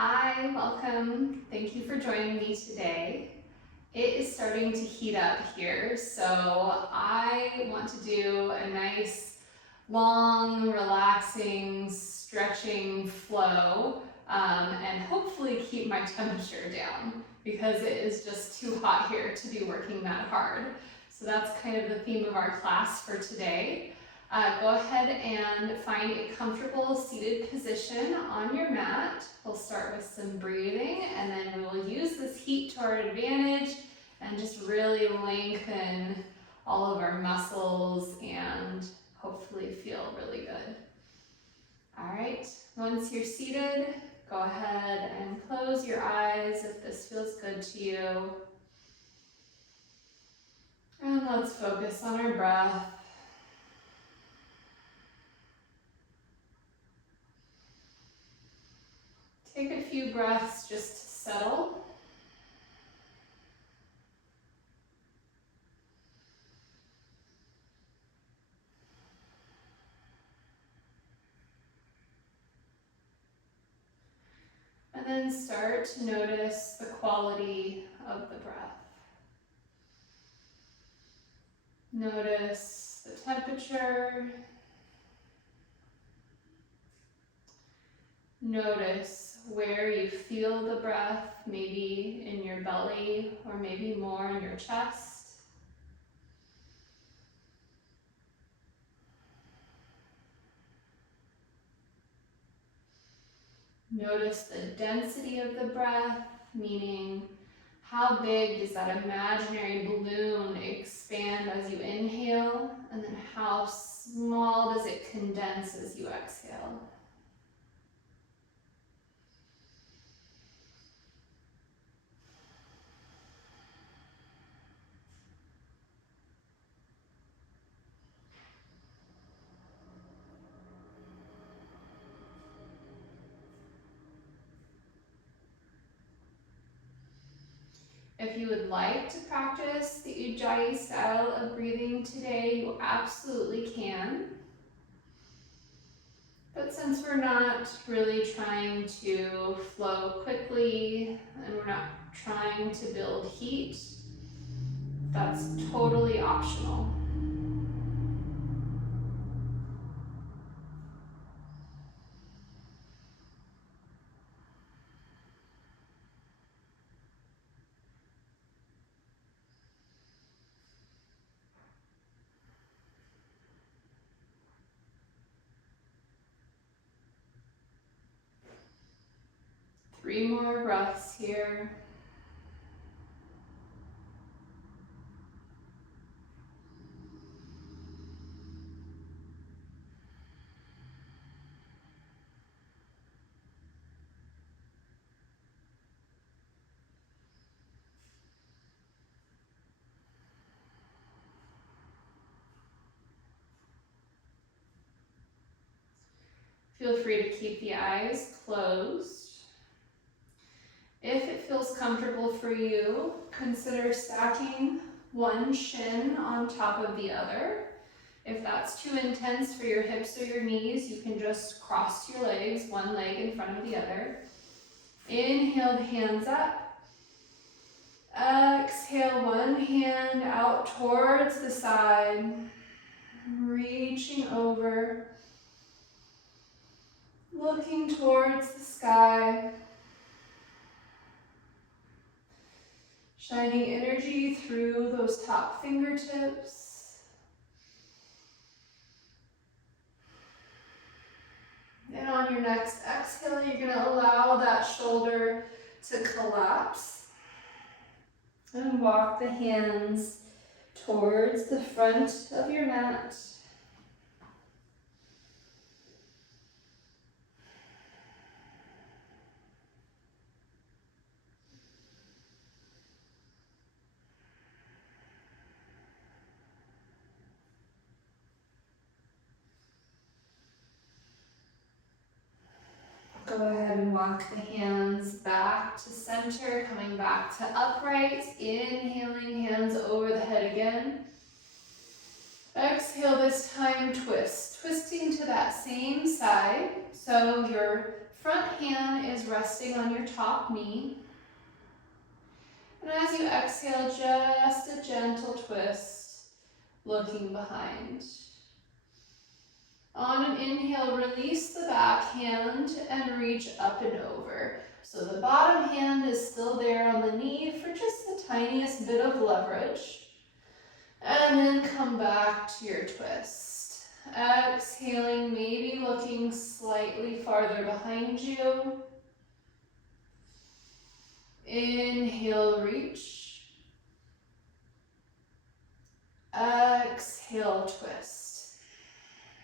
Hi, welcome. Thank you for joining me today. It is starting to heat up here, so I want to do a nice, long, relaxing, stretching flow and hopefully keep my temperature down because it is just too hot here to be working that hard. So that's kind of the theme of our class for today. Go ahead and find a comfortable seated position on your mat. We'll start with some breathing and then we will use this heat to our advantage and just really lengthen all of our muscles and hopefully feel really good. All right, once you're seated, go ahead and close your eyes if this feels good to you. And let's focus on our breath. Take a few breaths just to settle. And then start to notice the quality of the breath. Notice the temperature. Notice where you feel the breath, maybe in your belly or maybe more in your chest. Notice the density of the breath, meaning how big does that imaginary balloon expand as you inhale, and then how small does it condense as you exhale. If you would like to practice the Ujjayi style of breathing today, you absolutely can. But since we're not really trying to flow quickly and we're not trying to build heat, that's totally optional. Three more breaths here. Feel free to keep the eyes closed. If it feels comfortable for you, consider stacking one shin on top of the other. If that's too intense for your hips or your knees, you can just cross your legs, one leg in front of the other. Inhale the hands up. Exhale one hand out towards the side, reaching over, looking towards the sky. Shining energy through those top fingertips. And on your next exhale, you're going to allow that shoulder to collapse. And walk the hands towards the front of your mat. Go ahead and walk the hands back to center, coming back to upright. Inhaling, hands over the head again. Exhale this time, twist. twisting to that same side. So your front hand is resting on your top knee. And as you exhale, just a gentle twist, looking behind. On an inhale, release the back hand and reach up and over. So the bottom hand is still there on the knee for just the tiniest bit of leverage. And then come back to your twist. Exhaling, maybe looking slightly farther behind you. Inhale, reach. Exhale, twist.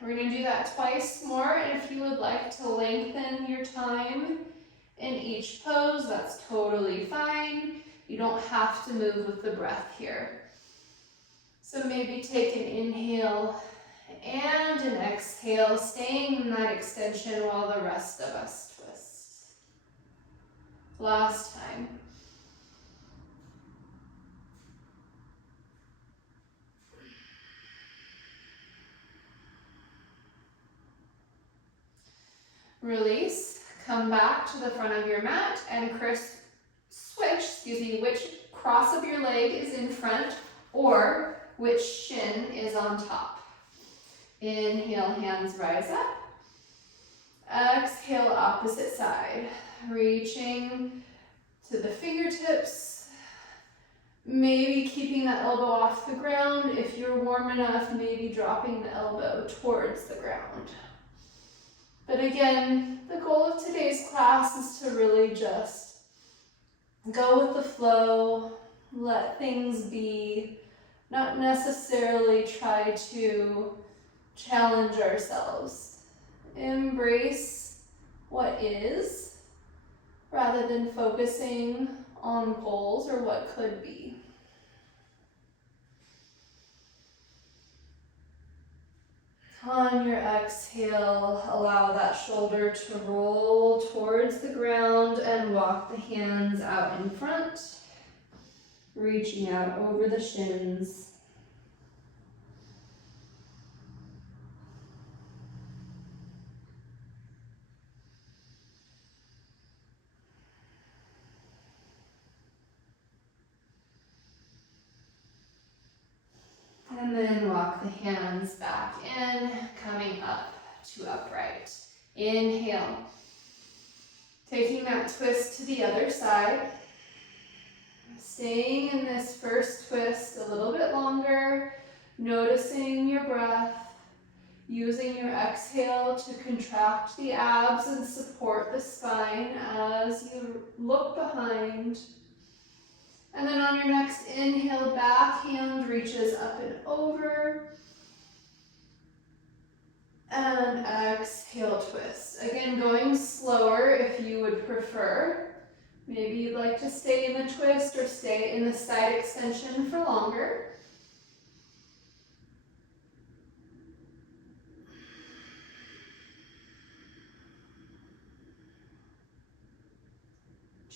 We're going to do that twice more, and if you would like to lengthen your time in each pose, that's totally fine. You don't have to move with the breath here. So maybe take an inhale and an exhale, staying in that extension while the rest of us twist. Last time. Release, come back to the front of your mat and switch, which cross of your leg is in front or which shin is on top. Inhale, hands rise up. Exhale, opposite side. Reaching to the fingertips. Maybe keeping that elbow off the ground. If you're warm enough, maybe dropping the elbow towards the ground. But again, the goal of today's class is to really just go with the flow, let things be, not necessarily try to challenge ourselves. Embrace what is, rather than focusing on goals or what could be. On your exhale, allow that shoulder to roll towards the ground and walk the hands out in front, reaching out over the shins. And then walk the hands back in, coming up to upright. Inhale. Taking that twist to the other side. Staying in this first twist a little bit longer, noticing your breath, using your exhale to contract the abs and support the spine as you look behind. And then on your next inhale, back hand reaches up and over. And exhale, twist. Again, going slower if you would prefer. Maybe you'd like to stay in the twist or stay in the side extension for longer.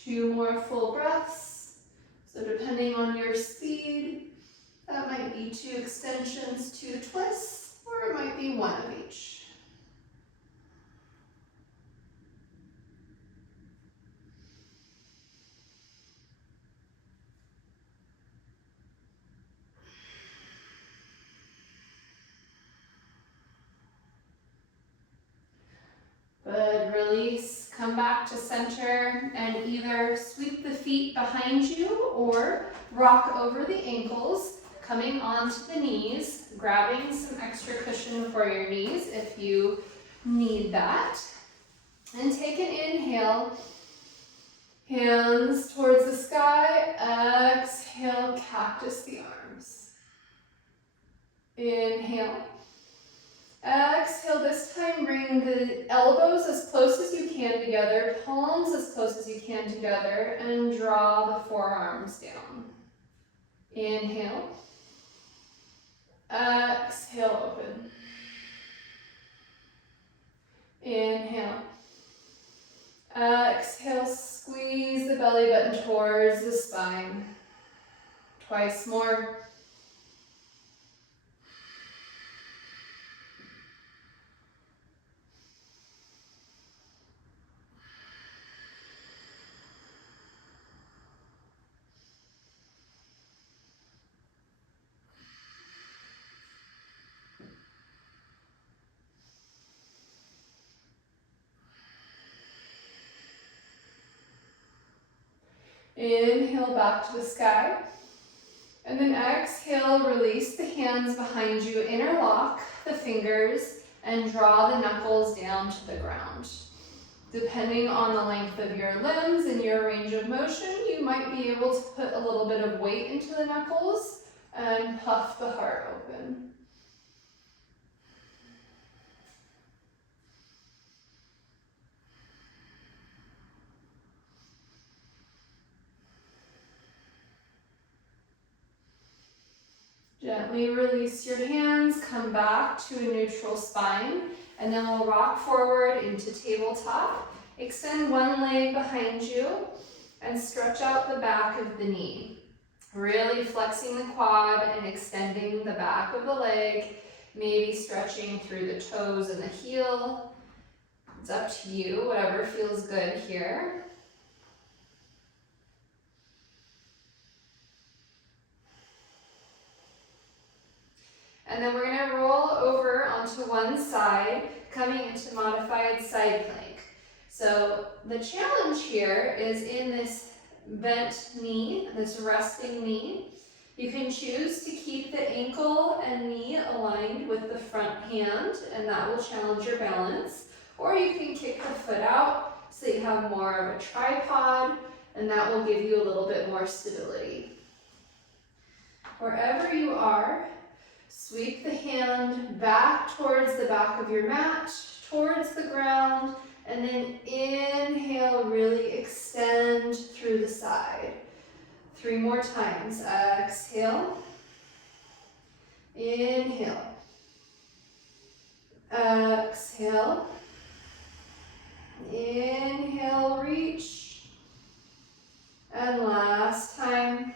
Two more full breaths. So depending on your speed, that might be 2 extensions, 2 twists, or it might be 1 of each. Good, release, come back to center and either sweep the feet behind you or rock over the ankles, coming onto the knees, grabbing some extra cushion for your knees if you need that. And take an inhale, hands towards the sky, exhale, cactus the arms. Inhale. Exhale, this time bring the elbows as close as you can together, palms as close as you can together, and draw the forearms down. Inhale. Exhale, open. Inhale. Exhale, squeeze the belly button towards the spine. Twice more. Inhale back to the sky. And then exhale, release the hands behind you, interlock the fingers, and draw the knuckles down to the ground. Depending on the length of your limbs and your range of motion, you might be able to put a little bit of weight into the knuckles and puff the heart open. Gently release your hands, come back to a neutral spine, and then we'll rock forward into tabletop. Extend one leg behind you and stretch out the back of the knee. Really flexing the quad and extending the back of the leg, maybe stretching through the toes and the heel. It's up to you, whatever feels good here. And then we're going to roll over onto one side, coming into modified side plank. So the challenge here is in this bent knee, this resting knee. You can choose to keep the ankle and knee aligned with the front hand, and that will challenge your balance. Or you can kick the foot out so that you have more of a tripod, and that will give you a little bit more stability. Wherever you are, sweep the hand back towards the back of your mat, towards the ground, and then inhale, really extend through the side. 3 more times. Exhale. Inhale. Exhale. Inhale, reach. And last time.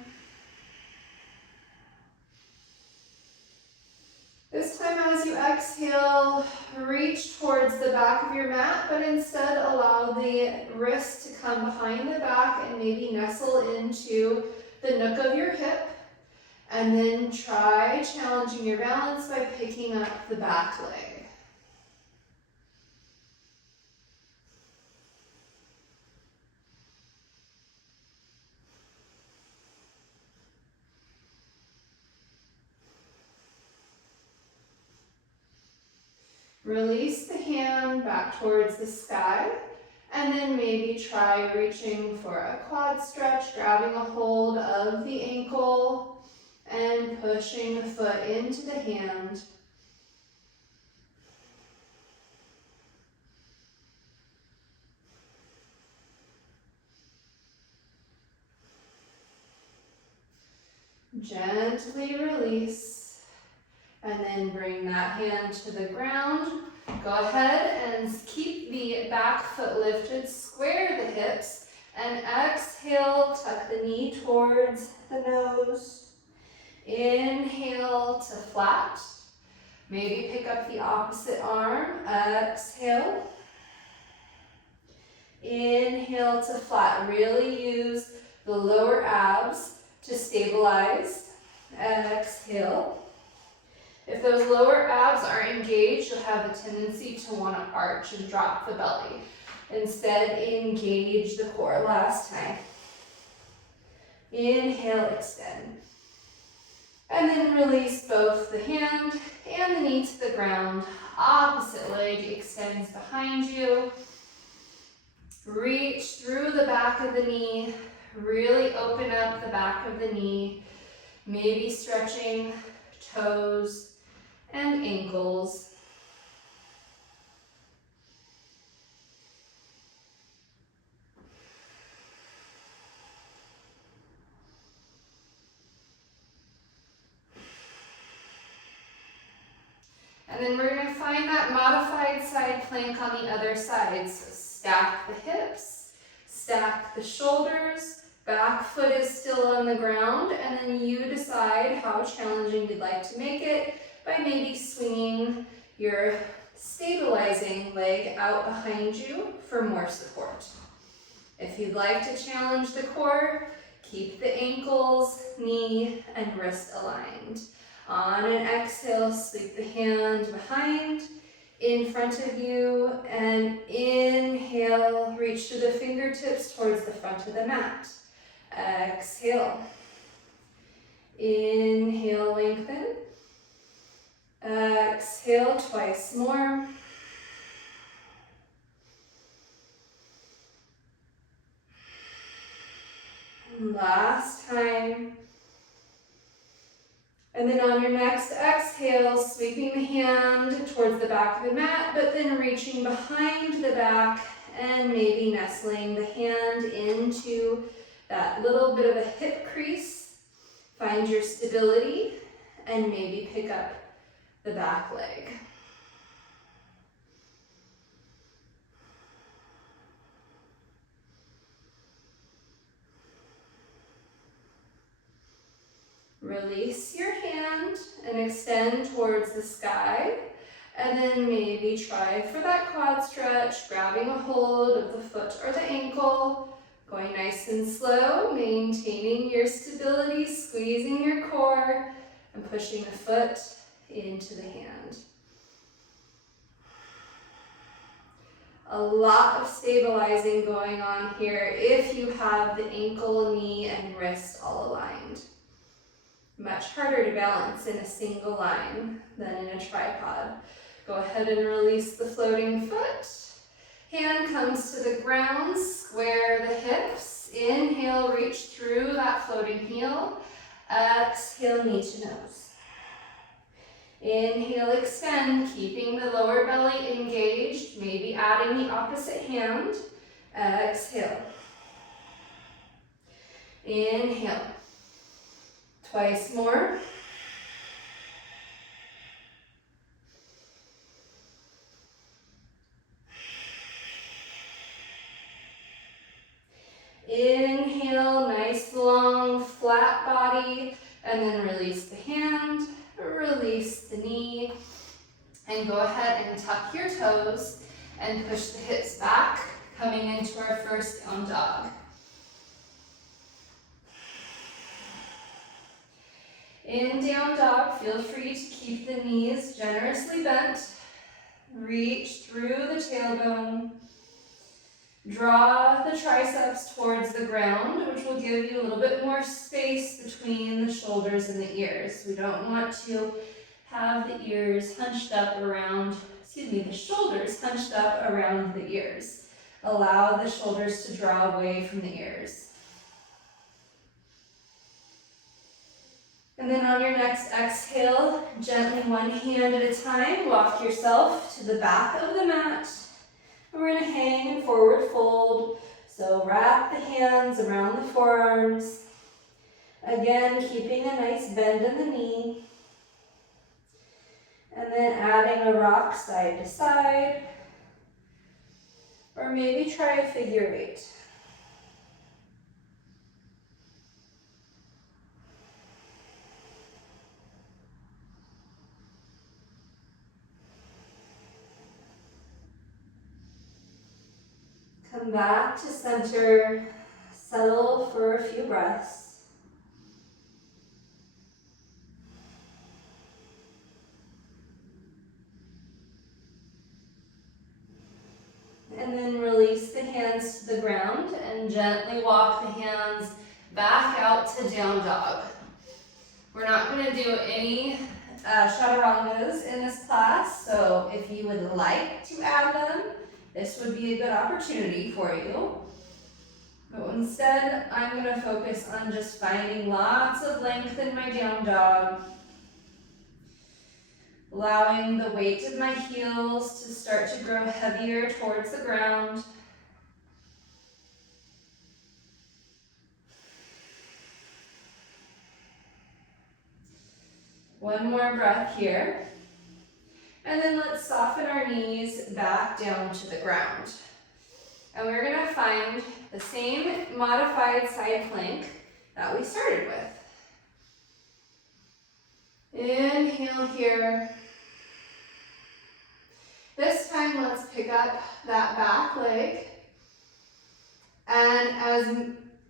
This time as you exhale, reach towards the back of your mat, but instead allow the wrist to come behind the back and maybe nestle into the nook of your hip. And then try challenging your balance by picking up the back leg. Release the hand back towards the sky, and then maybe try reaching for a quad stretch, grabbing a hold of the ankle and pushing the foot into the hand. Gently release. And then bring that hand to the ground. Go ahead and keep the back foot lifted, square the hips, and exhale, tuck the knee towards the nose. Inhale to flat. Maybe pick up the opposite arm. Exhale. Inhale to flat. Really use the lower abs to stabilize. Exhale. If those lower abs are engaged, you'll have a tendency to want to arch and drop the belly. Instead, engage the core. Last time. Inhale, extend. And then release both the hand and the knee to the ground. Opposite leg extends behind you. Reach through the back of the knee. Really open up the back of the knee. Maybe stretching toes and ankles. And then we're going to find that modified side plank on the other side. So stack the hips, stack the shoulders, back foot is still on the ground, and then you decide how challenging you'd like to make it by maybe swinging your stabilizing leg out behind you for more support. If you'd like to challenge the core, keep the ankles, knee, and wrist aligned. On an exhale, sweep the hand behind, in front of you, and inhale, reach to the fingertips towards the front of the mat. Exhale. Inhale, lengthen. Exhale twice more. Last time. And then on your next exhale, sweeping the hand towards the back of the mat, but then reaching behind the back and maybe nestling the hand into that little bit of a hip crease. Find your stability and maybe pick up the back leg. Release your hand and extend towards the sky. And then maybe try for that quad stretch, grabbing a hold of the foot or the ankle, going nice and slow, maintaining your stability, squeezing your core, and pushing the foot into the hand. A lot of stabilizing going on here if you have the ankle, knee, and wrist all aligned. Much harder to balance in a single line than in a tripod. Go ahead and release the floating foot. Hand comes to the ground, square the hips. Inhale, reach through that floating heel. Exhale, knee to nose. Inhale, extend, keeping the lower belly engaged, maybe adding the opposite hand. Exhale. Inhale. Twice more. Inhale, nice long flat body, and then release the hand, release the knee, and go ahead and tuck your toes and push the hips back, coming into our first down dog. In down dog, feel free to keep the knees generously bent. Reach through the tailbone. Draw the triceps towards the ground, which will give you a little bit more space between the shoulders and the ears. We don't want to have the ears hunched up around, the shoulders hunched up around the ears. Allow the shoulders to draw away from the ears. And then on your next exhale, gently one hand at a time, walk yourself to the back of the mat. We're going to hang in forward fold. So wrap the hands around the forearms. Again, keeping a nice bend in the knee. And then adding a rock side to side. Or maybe try a figure eight. Come back to center, settle for a few breaths. And then release the hands to the ground and gently walk the hands back out to down dog. We're not going to do any chaturangas in this class, so if you would like to add them, this would be a good opportunity for you. But instead, I'm going to focus on just finding lots of length in my down dog. Allowing the weight of my heels to start to grow heavier towards the ground. One more breath here. And then let's soften our knees back down to the ground. And we're going to find the same modified side plank that we started with. Inhale here. This time, let's pick up that back leg. And as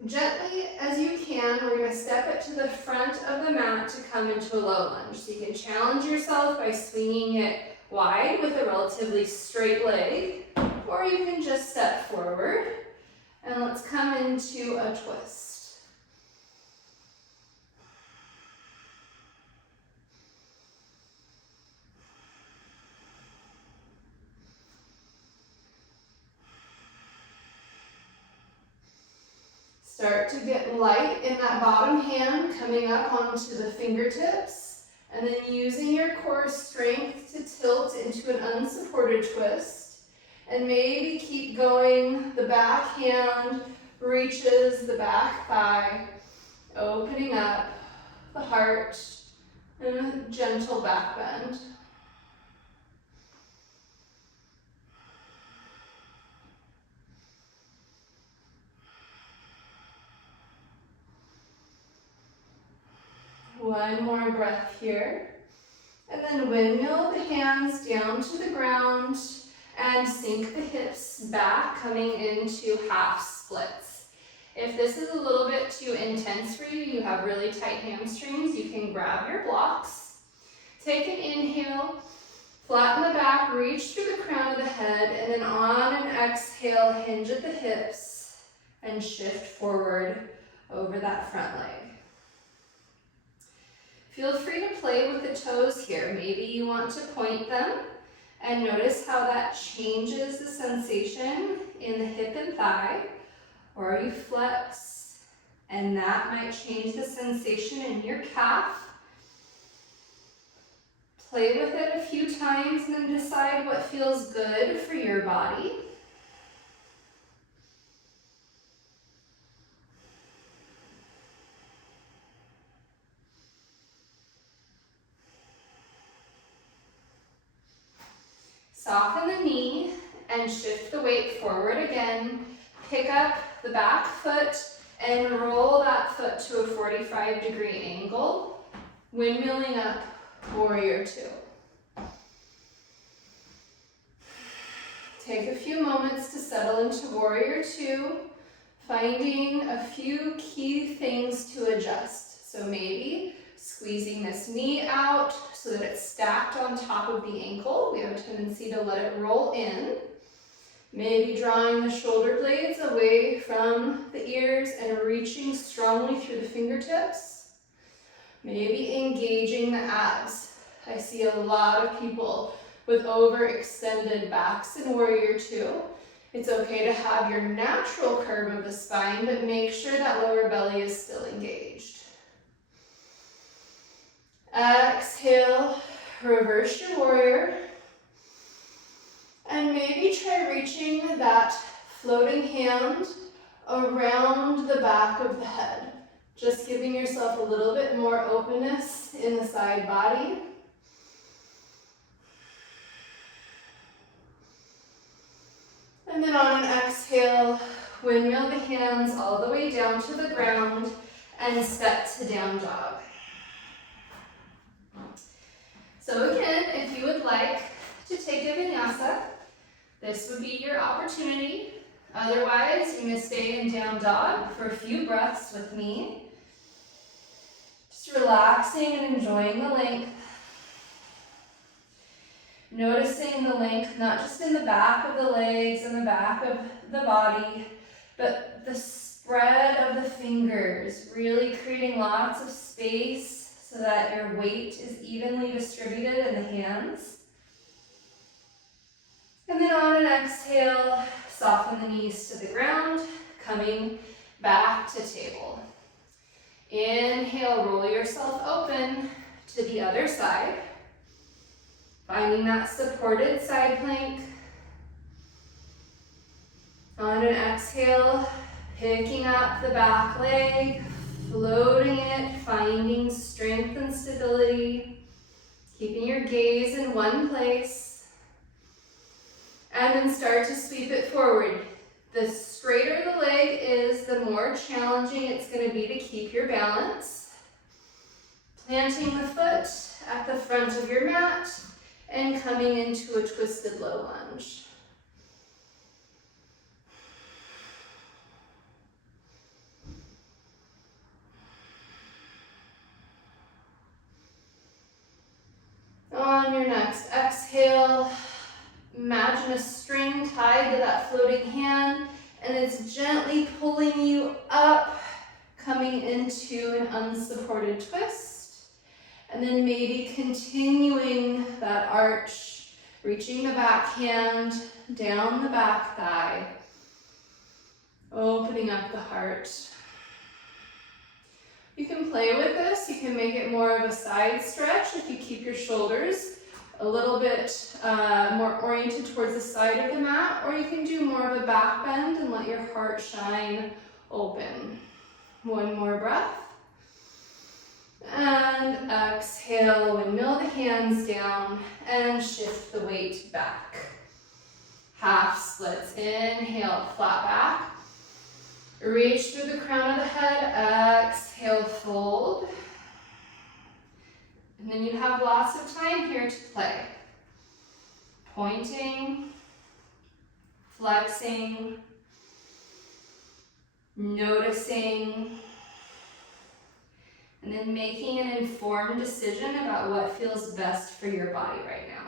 gently as you can, we're going to step it to the front of the mat to come into a low lunge. So you can challenge yourself by swinging it wide with a relatively straight leg, or you can just step forward. And let's come into a twist. Start to get light in that bottom hand, coming up onto the fingertips, and then using your core strength to tilt into an unsupported twist. And maybe keep going. The back hand reaches the back thigh, opening up the heart and a gentle back bend. One more breath here. And then windmill the hands down to the ground and sink the hips back, coming into half splits. If this is a little bit too intense for you, you have really tight hamstrings, you can grab your blocks. Take an inhale, flatten the back, reach through the crown of the head, and then on an exhale, hinge at the hips and shift forward over that front leg. Feel free to play with the toes here. Maybe you want to point them and notice how that changes the sensation in the hip and thigh, or you flex and that might change the sensation in your calf. Play with it a few times and then decide what feels good for your body. Soften the knee and shift the weight forward again. Pick up the back foot and roll that foot to a 45-degree angle, windmilling up, warrior two. Take a few moments to settle into warrior two, finding a few key things to adjust. So maybe squeezing this knee out so that it's stacked on top of the ankle. We have a tendency to let it roll in. Maybe drawing the shoulder blades away from the ears and reaching strongly through the fingertips. Maybe engaging the abs. I see a lot of people with overextended backs in warrior two. It's okay to have your natural curve of the spine, but make sure that lower belly is still engaged. Exhale, reverse your warrior, and maybe try reaching that floating hand around the back of the head, just giving yourself a little bit more openness in the side body. And then on an exhale, windmill the hands all the way down to the ground and step to down dog. So again, if you would like to take a vinyasa, this would be your opportunity. Otherwise, you may stay in down dog for a few breaths with me. Just relaxing and enjoying the length. Noticing the length, not just in the back of the legs and the back of the body, but the spread of the fingers, really creating lots of space so that your weight is evenly distributed in the hands. And then on an exhale, soften the knees to the ground, coming back to table. Inhale, roll yourself open to the other side, finding that supported side plank. On an exhale, picking up the back leg, floating it, finding strength and stability, keeping your gaze in one place, and then start to sweep it forward. The straighter the leg is, the more challenging it's going to be to keep your balance. Planting the foot at the front of your mat and coming into a twisted low lunge. On your next exhale, imagine a string tied to that floating hand, and it's gently pulling you up, coming into an unsupported twist. And then maybe continuing that arch, reaching the back hand down the back thigh, opening up the heart. You can play with this. You can make it more of a side stretch if you keep your shoulders a little bit more oriented towards the side of the mat, or you can do more of a back bend and let your heart shine open. One more breath. And exhale, windmill the hands down and shift the weight back. Half splits, inhale, flat back. Reach through the crown of the head, exhale, fold. And then you have lots of time here to play. Pointing, flexing, noticing, and then making an informed decision about what feels best for your body right now.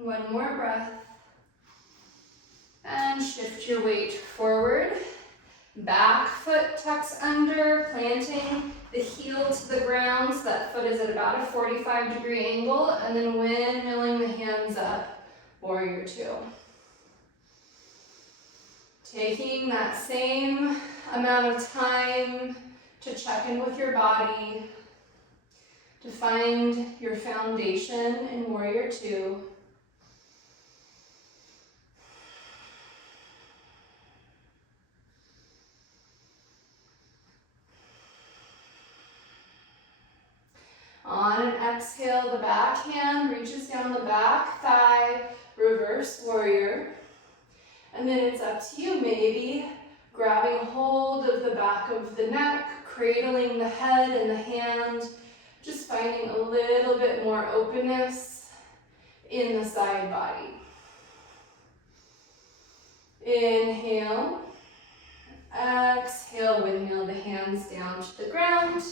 One more breath. And shift your weight forward. Back foot tucks under, planting the heel to the ground so that foot is at about a 45-degree angle, and then windmilling the hands up, warrior two. Taking that same amount of time to check in with your body, to find your foundation in warrior two. On an exhale, the back hand reaches down the back thigh, reverse warrior. And then it's up to you, maybe grabbing hold of the back of the neck, cradling the head and the hand, just finding a little bit more openness in the side body. Inhale, exhale, windmill the hands down to the ground.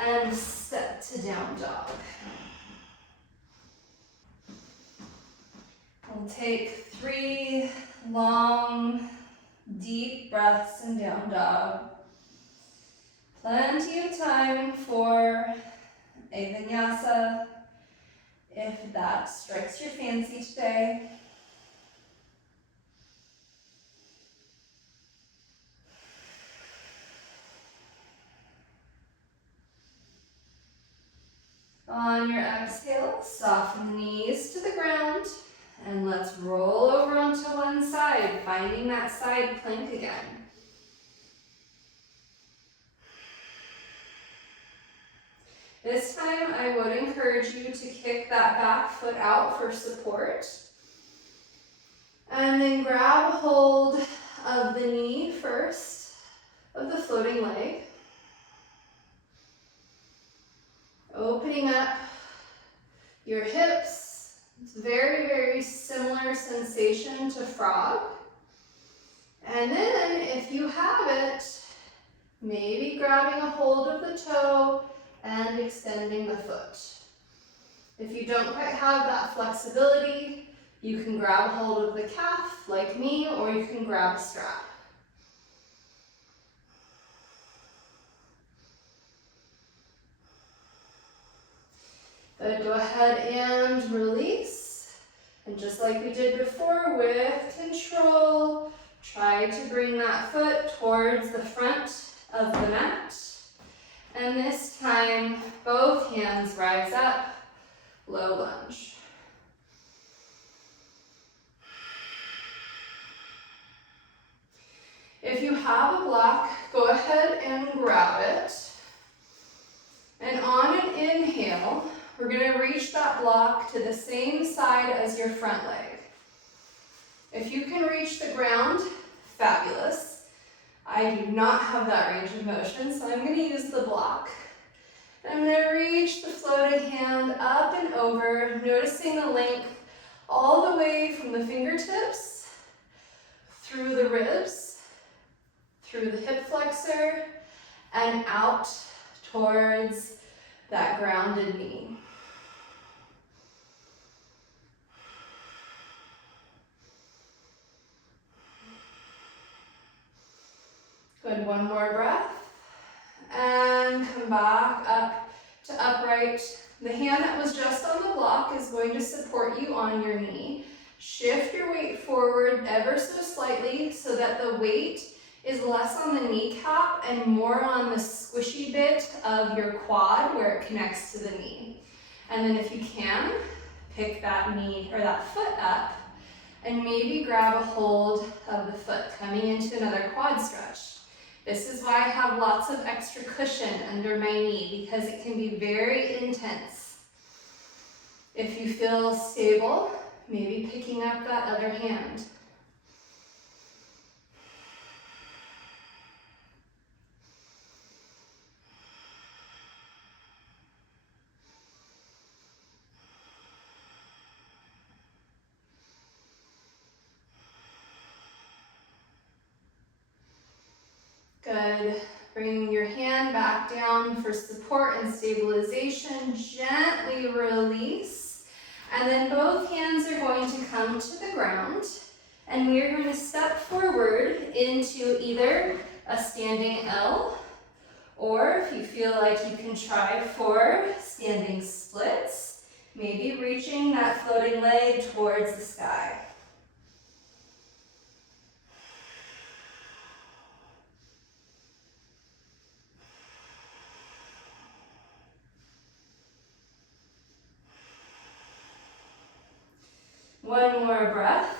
And step to down dog. We'll take 3 long, deep breaths in down dog. Plenty of time for a vinyasa if that strikes your fancy today. On your exhale, soften the knees to the ground, and let's roll over onto one side, finding that side plank again. This time, I would encourage you to kick that back foot out for support, and then grab hold of the knee first, of the floating leg. Opening up your hips. It's very, very similar sensation to frog. And then if you have it, maybe grabbing a hold of the toe and extending the foot. If you don't quite have that flexibility, you can grab a hold of the calf like me, or you can grab a strap. Good, go ahead and release. And just like we did before, with control, try to bring that foot towards the front of the mat. And this time, both hands rise up, low lunge. If you have a block, go ahead and grab it. And on an inhale, we're going to reach that block to the same side as your front leg. If you can reach the ground, fabulous. I do not have that range of motion, so I'm going to use the block. I'm going to reach the floating hand up and over, noticing the length all the way from the fingertips, through the ribs, through the hip flexor, and out towards that grounded knee. Good, one more breath. And come back up to upright. The hand that was just on the block is going to support you on your knee. Shift your weight forward ever so slightly so that the weight is less on the kneecap and more on the squishy bit of your quad where it connects to the knee. And then if you can, pick that knee or that foot up and maybe grab a hold of the foot coming into another quad stretch. This is why I have lots of extra cushion under my knee because it can be very intense. If you feel stable, maybe picking up that other hand. Good. Bring your hand back down for support and stabilization. Gently release. And then both hands are going to come to the ground. And we're going to step forward into either a standing L, or if you feel like you can try for standing splits, maybe reaching that floating leg towards the sky. One more breath.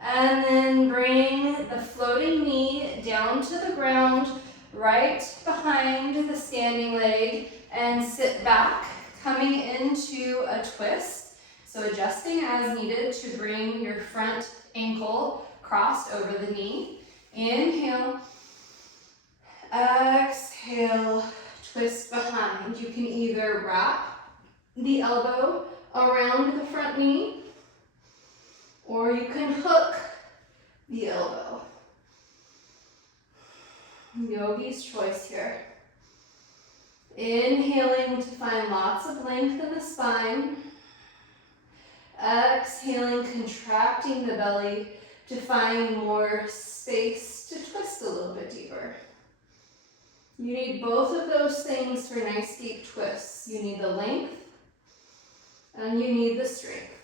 And then bring the floating knee down to the ground, right behind the standing leg, and sit back, coming into a twist. So adjusting as needed to bring your front ankle crossed over the knee. Inhale. Exhale. Twist behind. You can either wrap the elbow around the front knee, or you can hook the elbow. Yogi's choice here. Inhaling to find lots of length in the spine. Exhaling, contracting the belly to find more space to twist a little bit deeper. You need both of those things for nice deep twists. You need the length and you need the strength.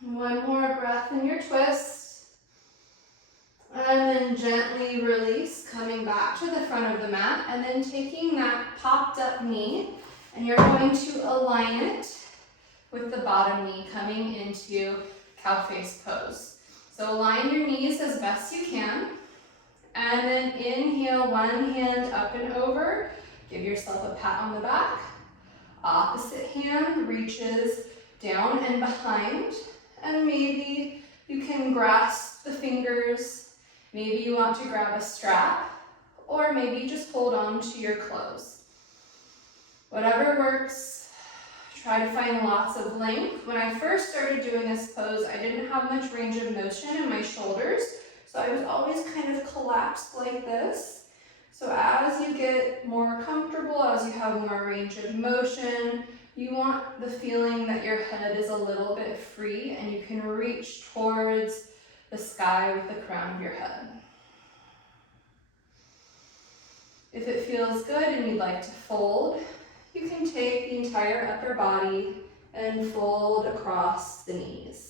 One more breath in your twist. And then gently release, coming back to the front of the mat, and then taking that popped up knee, and you're going to align it with the bottom knee coming into cow face pose. So align your knees as best you can. And then inhale, one hand up and over. Give yourself a pat on the back. Opposite hand reaches down and behind. And maybe you can grasp the fingers. Maybe you want to grab a strap, or maybe just hold on to your clothes. Whatever works, try to find lots of length. When I first started doing this pose, I didn't have much range of motion in my shoulders, so I was always kind of collapsed like this. So as you get more comfortable, as you have more range of motion, you want the feeling that your head is a little bit free and you can reach towards the sky with the crown of your head. If it feels good and you'd like to fold, you can take the entire upper body and fold across the knees.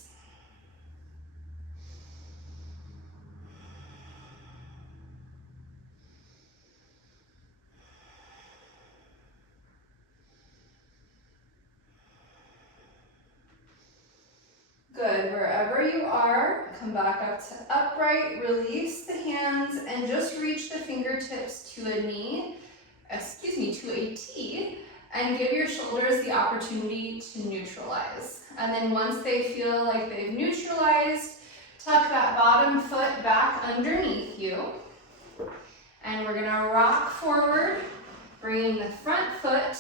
Good, wherever you are, come back up to upright, release the hands, and just reach the fingertips to a to a T, and give your shoulders the opportunity to neutralize. And then once they feel like they've neutralized, tuck that bottom foot back underneath you. And we're gonna rock forward, bringing the front foot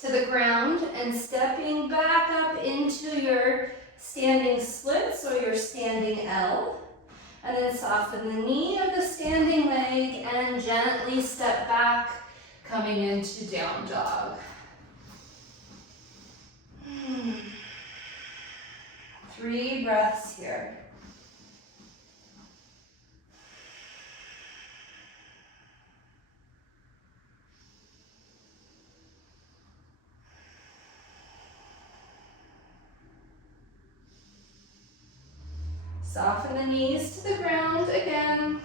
to the ground and stepping back up into your standing splits or your standing L. And then soften the knee of the standing leg and gently step back, coming into down dog. 3 breaths here. Soften the knees to the ground again.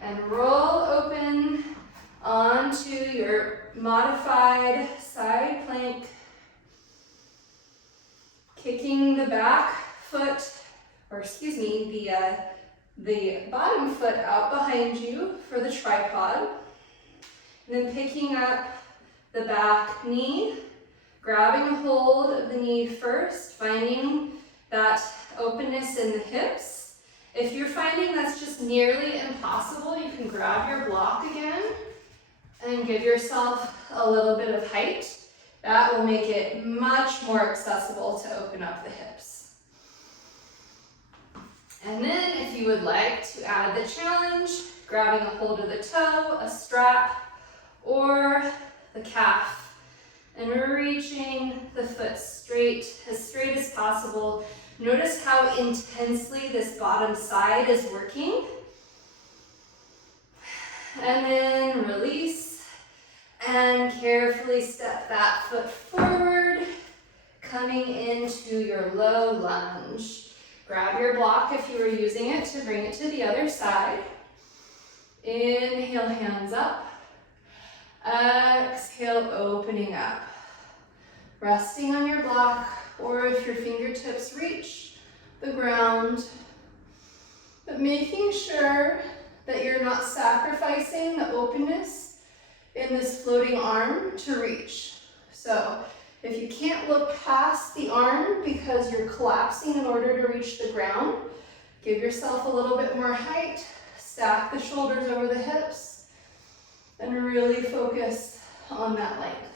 And roll open onto your modified side plank. Kicking the back foot, or excuse me, the bottom foot out behind you for the tripod. And then picking up the back knee, grabbing a hold of the knee first, finding that openness in the hips. If you're finding that's just nearly impossible, you can grab your block again and give yourself a little bit of height. That will make it much more accessible to open up the hips. And then if you would like to add the challenge, grabbing a hold of the toe, a strap, or the calf, and reaching the foot straight as possible. Notice how intensely this bottom side is working. And then release and carefully step that foot forward, coming into your low lunge. Grab your block if you were using it to bring it to the other side. Inhale, hands up. Exhale, opening up. Resting on your block, or if your fingertips reach the ground, but making sure that you're not sacrificing the openness in this floating arm to reach. So if you can't look past the arm because you're collapsing in order to reach the ground, give yourself a little bit more height, stack the shoulders over the hips, and really focus on that length.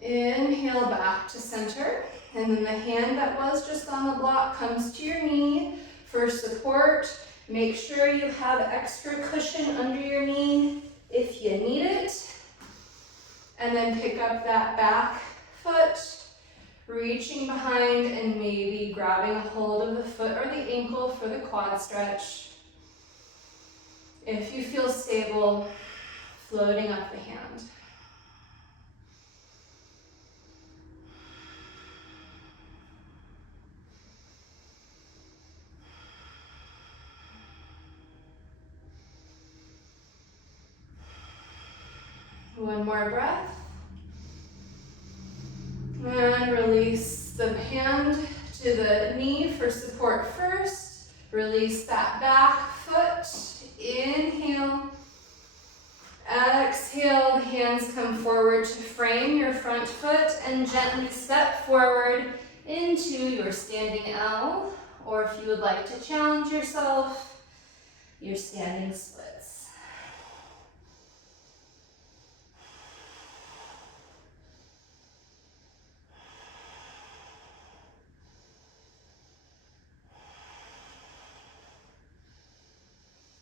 Inhale back to center, and then the hand that was just on the block comes to your knee for support. Make sure you have extra cushion under your knee if you need it. And then pick up that back foot, reaching behind and maybe grabbing a hold of the foot or the ankle for the quad stretch. If you feel stable, floating up the hand. One more breath. And release the hand to the knee for support first. Release that back foot. Inhale. Exhale, the hands come forward to frame your front foot and gently step forward into your standing L, or if you would like to challenge yourself, your standing splits.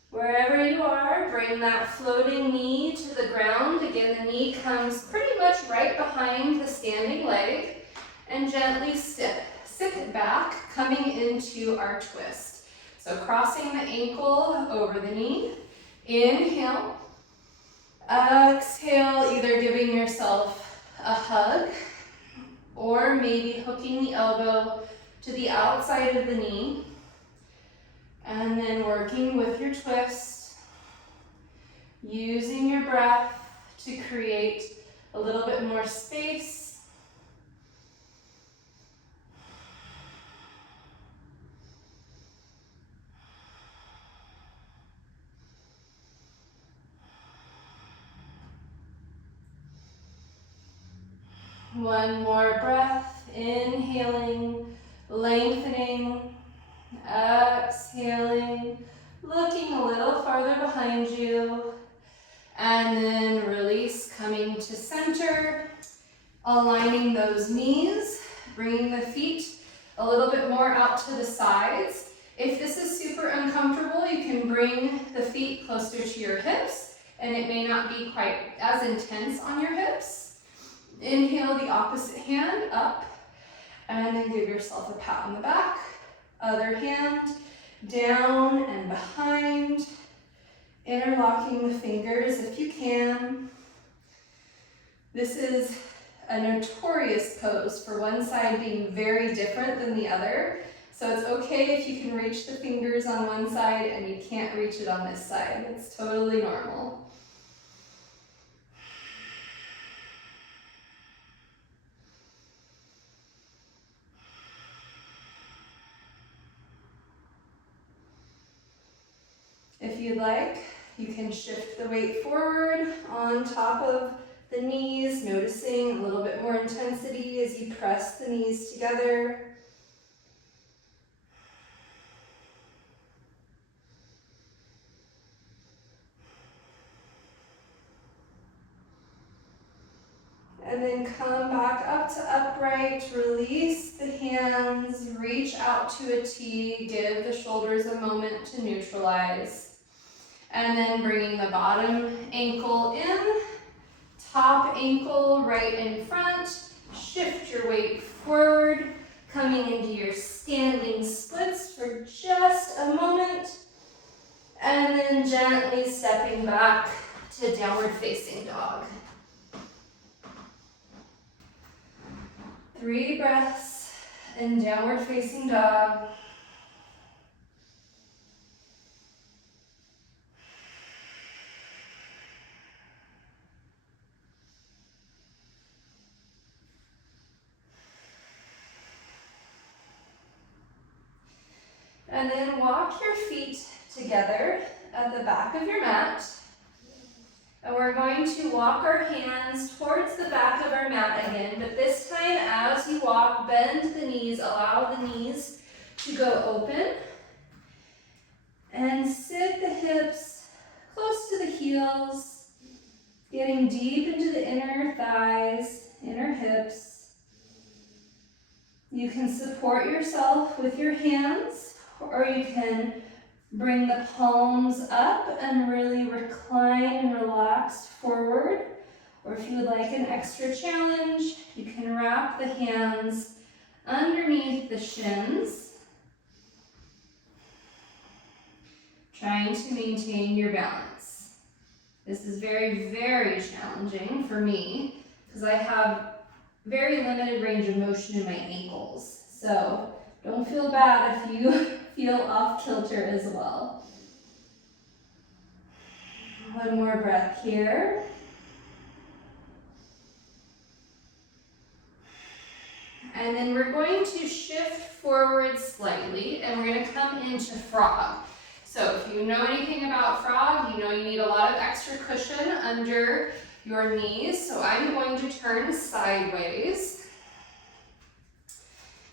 Wherever you are, bring that floating knee to the ground. Again, the knee comes pretty much right behind the standing leg, and gently sit back, coming into our twist. So crossing the ankle over the knee. Inhale. Exhale, either giving yourself a hug or maybe hooking the elbow to the outside of the knee. And then working with your twist, using your breath to create a little bit more space. One more breath, inhaling, lengthening. Exhaling, looking a little farther behind you, And then release, coming to center, aligning those knees, bringing the feet a little bit more out to the sides. If this is super uncomfortable, you can bring the feet closer to your hips, and it may not be quite as intense on your hips. Inhale the opposite hand up, and then give yourself a pat on the back. Other hand down and behind, interlocking the fingers if you can. This is a notorious pose for one side being very different than the other. So it's okay if you can reach the fingers on one side and you can't reach it on this side. It's totally normal. If you'd like, you can shift the weight forward on top of the knees, noticing a little bit more intensity as you press the knees together. And then come back up to upright, release the hands, reach out to a T, give the shoulders a moment to neutralize. And then bringing the bottom ankle in, top ankle right in front, shift your weight forward, coming into your standing splits for just a moment, and then gently stepping back to downward facing dog. 3 breaths in downward facing dog. And then walk your feet together at the back of your mat. And we're going to walk our hands towards the back of our mat again, but this time as you walk, bend the knees, allow the knees to go open. And sit the hips close to the heels, getting deep into the inner thighs, inner hips. You can support yourself with your hands, or you can bring the palms up and really recline and relax forward. Or if you would like an extra challenge, you can wrap the hands underneath the shins, trying to maintain your balance. This is very, very challenging for me because I have very limited range of motion in my ankles. So don't feel bad if you feel off kilter as well. One more breath here. And then we're going to shift forward slightly and we're going to come into frog. So if you know anything about frog, you know you need a lot of extra cushion under your knees. So I'm going to turn sideways.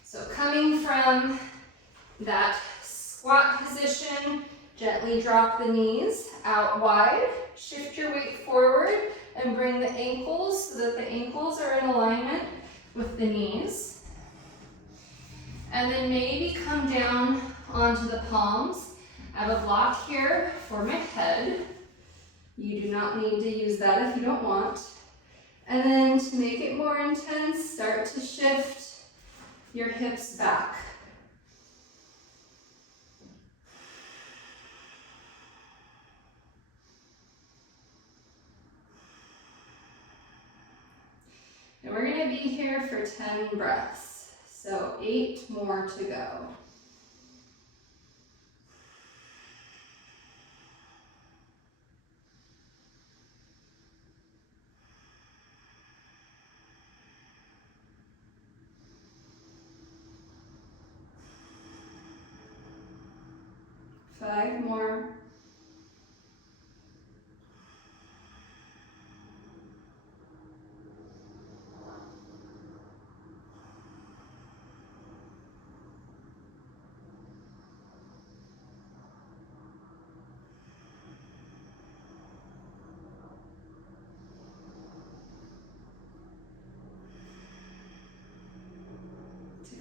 So coming from that squat position, gently drop the knees out wide, shift your weight forward and bring the ankles so that the ankles are in alignment with the knees. And then maybe come down onto the palms. I have a block here for my head. You do not need to use that if you don't want. And then to make it more intense, start to shift your hips back. And we're going to be here for 10 breaths, so 8 more to go. Five more.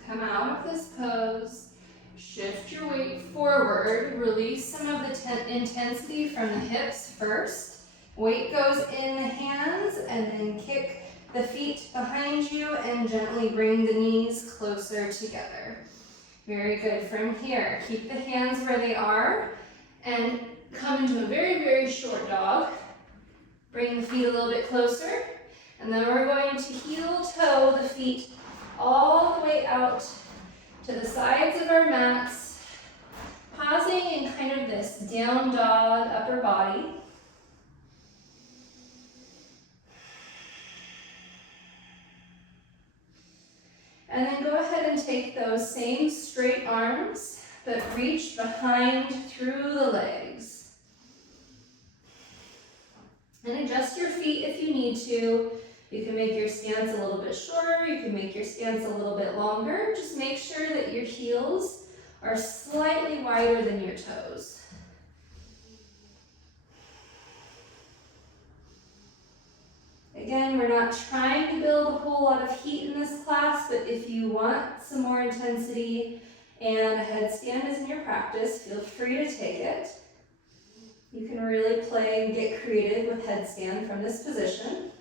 come out of this pose, shift your weight forward, release some of the intensity from the hips first. Weight goes in the hands and then kick the feet behind you and gently bring the knees closer together. Very good. From here, keep the hands where they are and come into a very, very short dog. Bring the feet a little bit closer, and then we're going to heel toe the feet all the way out to the sides of our mats, pausing in kind of this down dog upper body. And then go ahead and take those same straight arms, but reach behind through the legs. And adjust your feet if you need to. You can make your stance a little bit shorter, you can make your stance a little bit longer. Just make sure that your heels are slightly wider than your toes. Again, we're not trying to build a whole lot of heat in this class, but if you want some more intensity and a headstand is in your practice, feel free to take it. You can really play and get creative with headstand from this position.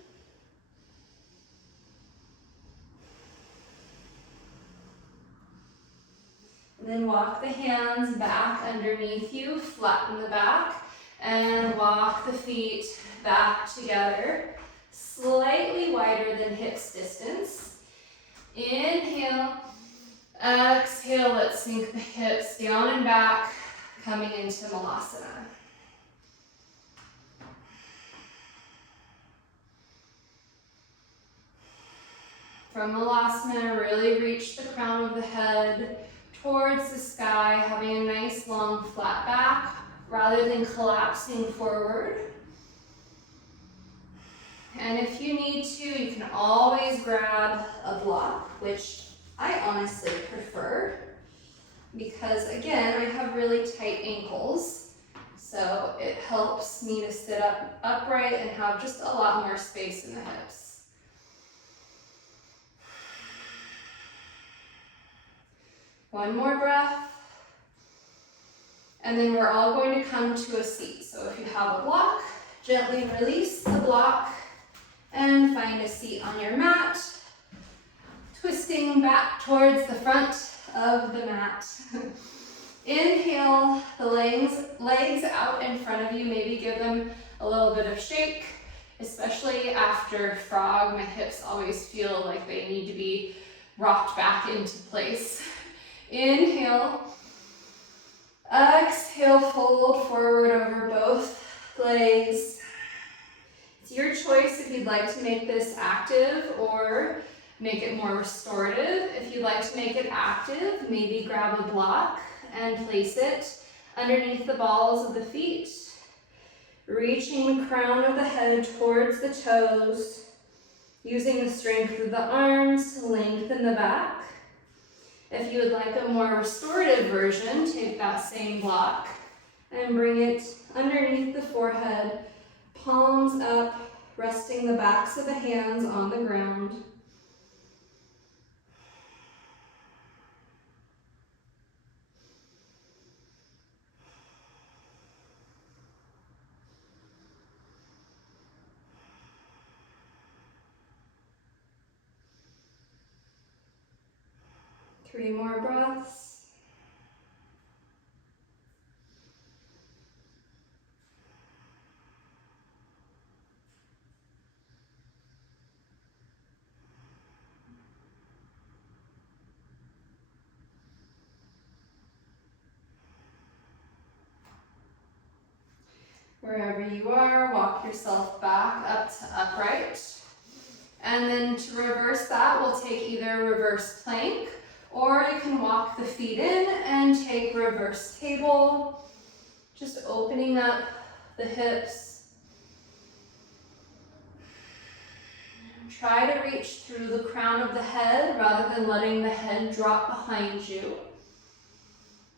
And then walk the hands back underneath you, flatten the back, and walk the feet back together, slightly wider than hips distance. Inhale, exhale, let's sink the hips down and back, coming into Malasana. From Malasana, really reach the crown of the head towards the sky, having a nice long flat back rather than collapsing forward. And if you need to, you can always grab a block, which I honestly prefer because, again, I have really tight ankles, so it helps me to sit up upright and have just a lot more space in the hips. One more breath. And then we're all going to come to a seat. So if you have a block, gently release the block and find a seat on your mat, twisting back towards the front of the mat. Inhale the legs out in front of you, maybe give them a little bit of shake, especially after frog. My hips always feel like they need to be rocked back into place. Inhale, exhale, fold forward over both legs. It's your choice if you'd like to make this active or make it more restorative. If you'd like to make it active, maybe grab a block and place it underneath the balls of the feet, reaching the crown of the head towards the toes, using the strength of the arms to lengthen the back. If you would like a more restorative version, take that same block and bring it underneath the forehead, palms up, resting the backs of the hands on the ground. Three more breaths. Wherever you are, walk yourself back up to upright. And then to reverse that, we'll take either reverse plank, or you can walk the feet in and take reverse table, just opening up the hips. Try to reach through the crown of the head rather than letting the head drop behind you.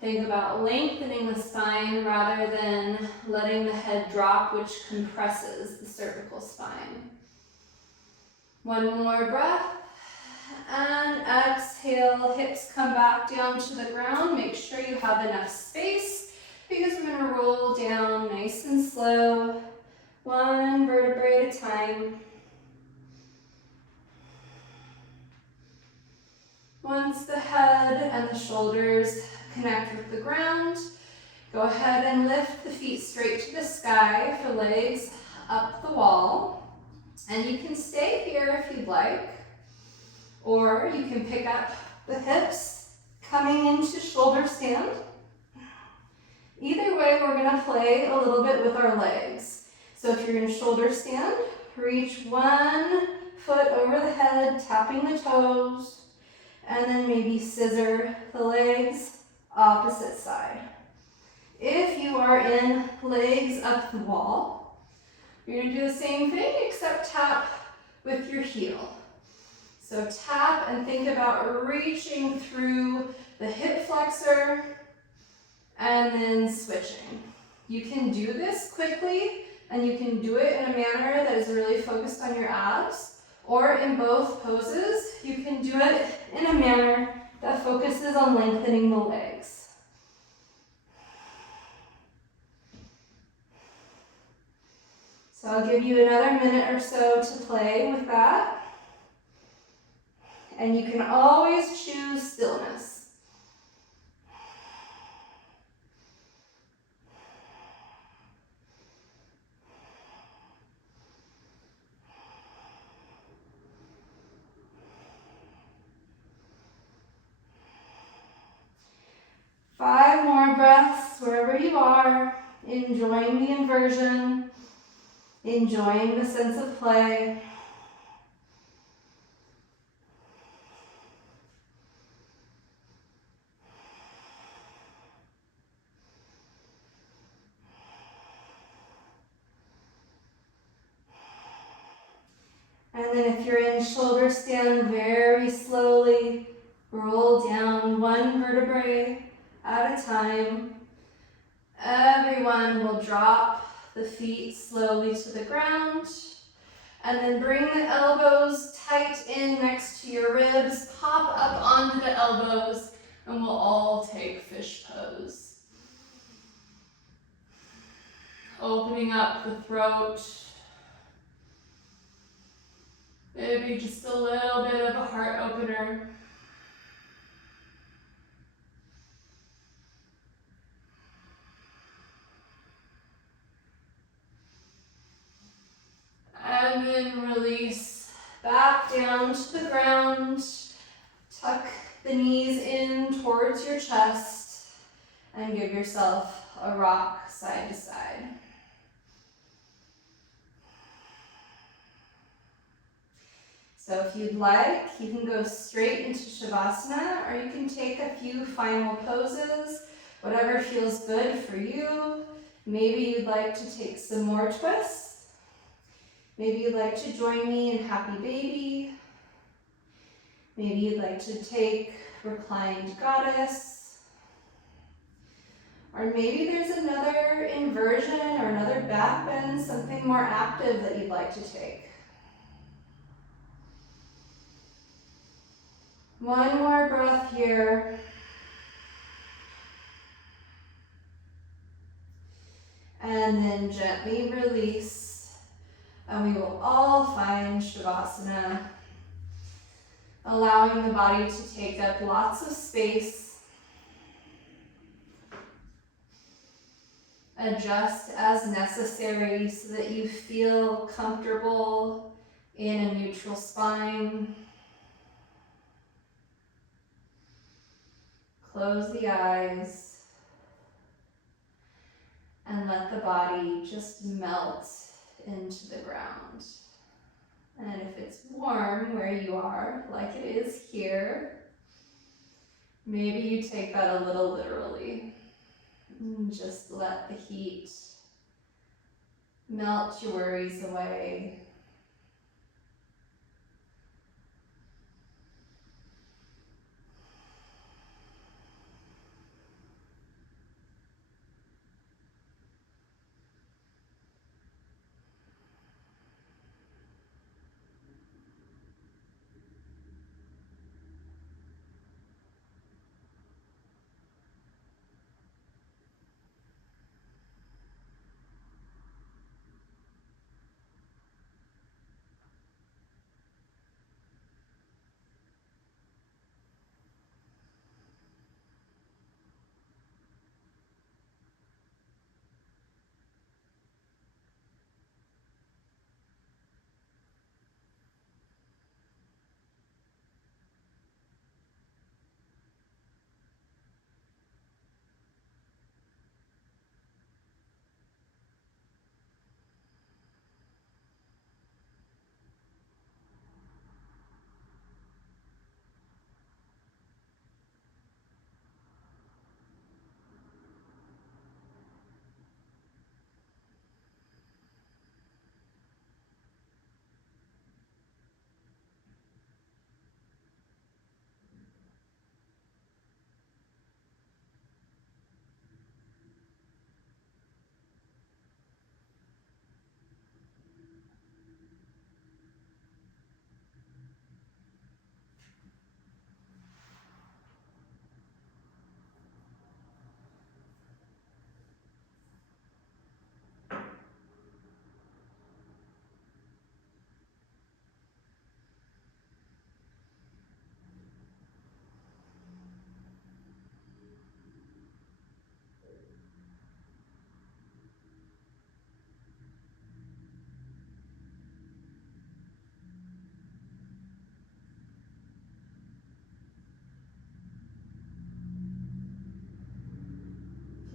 Think about lengthening the spine rather than letting the head drop, which compresses the cervical spine. One more breath. And exhale, hips come back down to the ground. Make sure you have enough space because we're going to roll down nice and slow, one vertebrae at a time. Once the head and the shoulders connect with the ground, go ahead and lift the feet straight to the sky for legs up the wall. And you can stay here if you'd like, or you can pick up the hips coming into shoulder stand. Either way, we're going to play a little bit with our legs. So if you're in shoulder stand, reach one foot over the head, tapping the toes, and then maybe scissor the legs opposite side. If you are in legs up the wall, you're going to do the same thing except tap with your heel. So tap and think about reaching through the hip flexor and then switching. You can do this quickly and you can do it in a manner that is really focused on your abs, or in both poses, you can do it in a manner that focuses on lengthening the legs. So I'll give you another minute or so to play with that. And you can always choose stillness. Five more breaths wherever you are, enjoying the inversion, enjoying the sense of play. And then if you're in shoulder stand, very slowly roll down one vertebrae at a time. Everyone will drop the feet slowly to the ground. And then bring the elbows tight in next to your ribs. Pop up onto the elbows and we'll all take fish pose. Opening up the throat. Maybe just a little bit of a heart opener. And then release back down to the ground. Tuck the knees in towards your chest and give yourself a rock side to side. So if you'd like, you can go straight into Shavasana, or you can take a few final poses, whatever feels good for you. Maybe you'd like to take some more twists. Maybe you'd like to join me in Happy Baby. Maybe you'd like to take Reclined Goddess. Or maybe there's another inversion or another back bend, something more active that you'd like to take. One more breath here. And then gently release. And we will all find Shavasana, allowing the body to take up lots of space. Adjust as necessary so that you feel comfortable in a neutral spine. Close the eyes and let the body just melt into the ground. And if it's warm where you are, like it is here, maybe you take that a little literally. And just let the heat melt your worries away.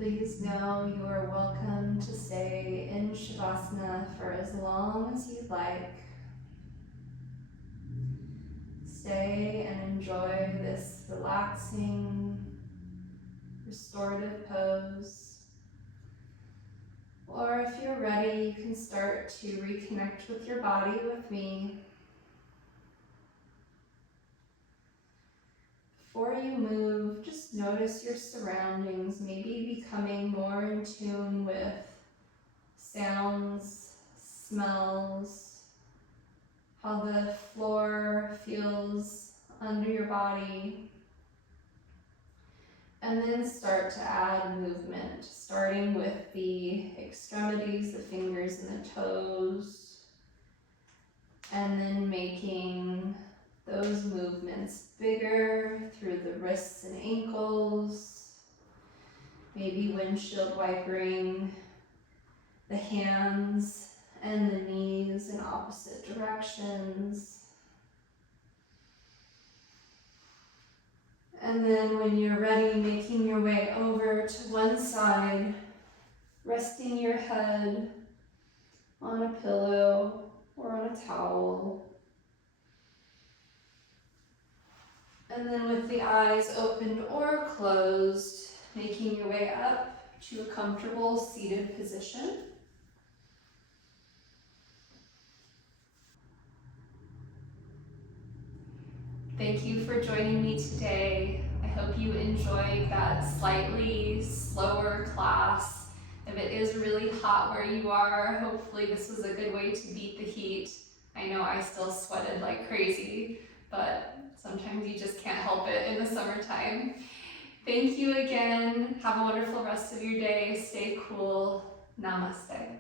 Please know you are welcome to stay in Shavasana for as long as you'd like. Stay and enjoy this relaxing, restorative pose. Or if you're ready, you can start to reconnect with your body with me. Before you move, just notice your surroundings, maybe becoming more in tune with sounds, smells, how the floor feels under your body. And then start to add movement, starting with the extremities, the fingers and the toes, and then making those movements bigger through the wrists and ankles, maybe windshield wipering the hands and the knees in opposite directions. And then when you're ready, making your way over to one side, resting your head on a pillow or on a towel. And then with the eyes opened or closed, making your way up to a comfortable seated position. Thank you for joining me today. I hope you enjoyed that slightly slower class. If it is really hot where you are, hopefully this was a good way to beat the heat. I know I still sweated like crazy, but sometimes you just can't help it in the summertime. Thank you again. Have a wonderful rest of your day. Stay cool. Namaste.